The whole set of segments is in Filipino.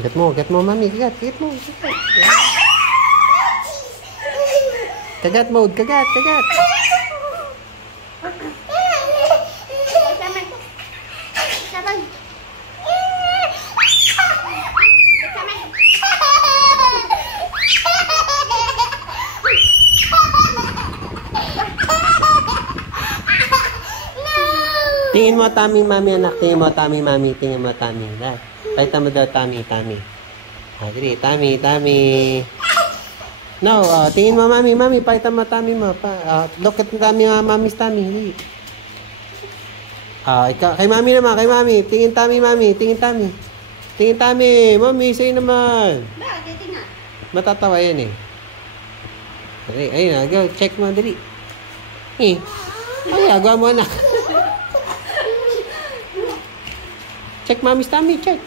Kagat mo, mami. Kagat mo. Kagat mode, kagat. Tingin mo tummy mami anak, tingin mo tummy mami, tingin mo tummy. Pakita mo daw tummy. Dali, tummy. No, tingin mo mami, pakita mo tummy mo. Look at tummy, mami's tummy. Dali. Ikaw, kay mami naman, tingin tummy mami, tingin tummy. Tingin tummy, mami, sa'yo naman. Bakit nga? Matatawa yan eh. Dali, ayun na, go, check mo, dali. Ay, agawa mo anak. Check mami's tummy, check.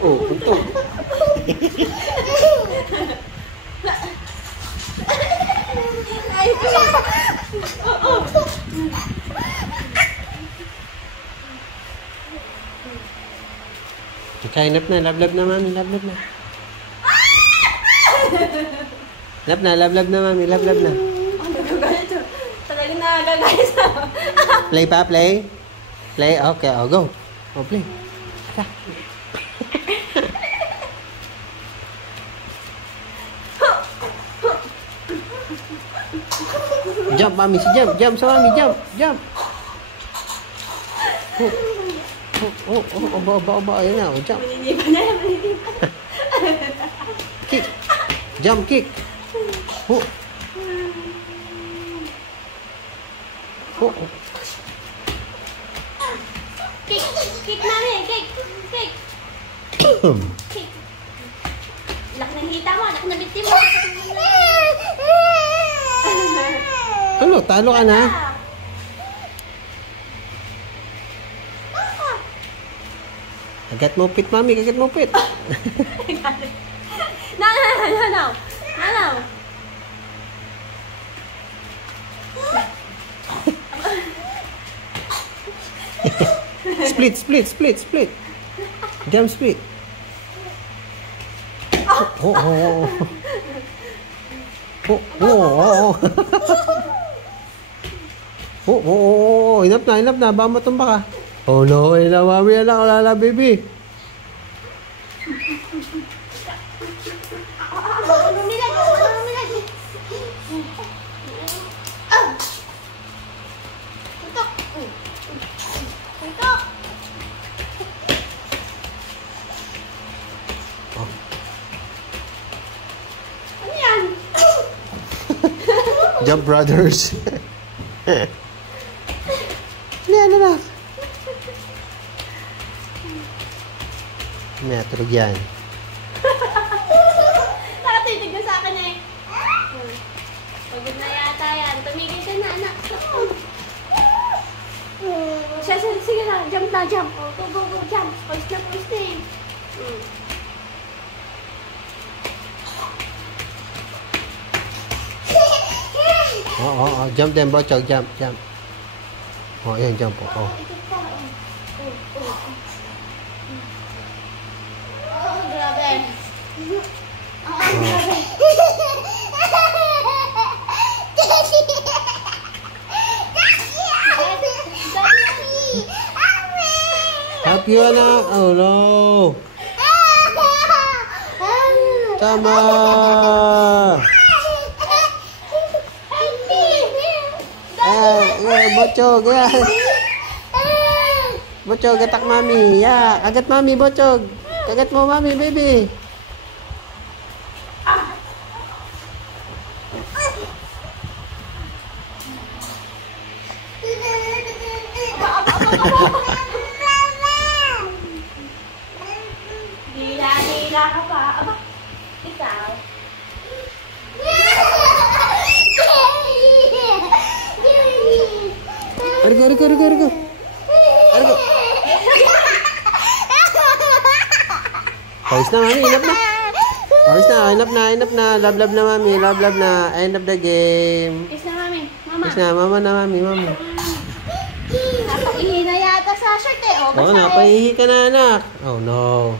Untung. Kainap na, lablab na mami, lablab na. Lablab na mami, lablab na. Ang nagagalit. Talagang nagagalit na. Play pa, play? Play? Okay, go. Play. Tara. Jump, mami, jump sa mami, jump. Aba, ayun na, jump. Maniniba na yan, maniniba. Kick. Jump, kick. Kick mami, kick. Laki ng hita mo, laki ng bitin mo. Ano, talo ka na? Kagat mo pit, mami, kagat mo pit. No. Split. Jump split. Inap na, baka matumba ka. Oh no, mami, wala, baby. Jump Brothers. Ano. Natulog yan. Nakatitig na sa akin eh. Pagod na yata yan. Tumigil ka na, anak. Sige na, jump na, jump. Go, jump. Pwes na eh. Jump din, Bochog, jump. Ayan, jump po. Grabe. Happy anak. Oh no. Tama. Bochog, yan. Bochog, atak mami. Agat mami, Bochog. Kagat mo mami, baby. Hila ka pa. Aba, ikaw. Argo. Pause na, mami. Enough na. Pause na. Enough na. Love na, mami. Love na. End of the game. Kiss na, mami. Mama. Kiss na. Mama na, mami. Mama. Napaihi na yata sa shirt eh. O, Oo, napahihi ka na, anak. Oh, no.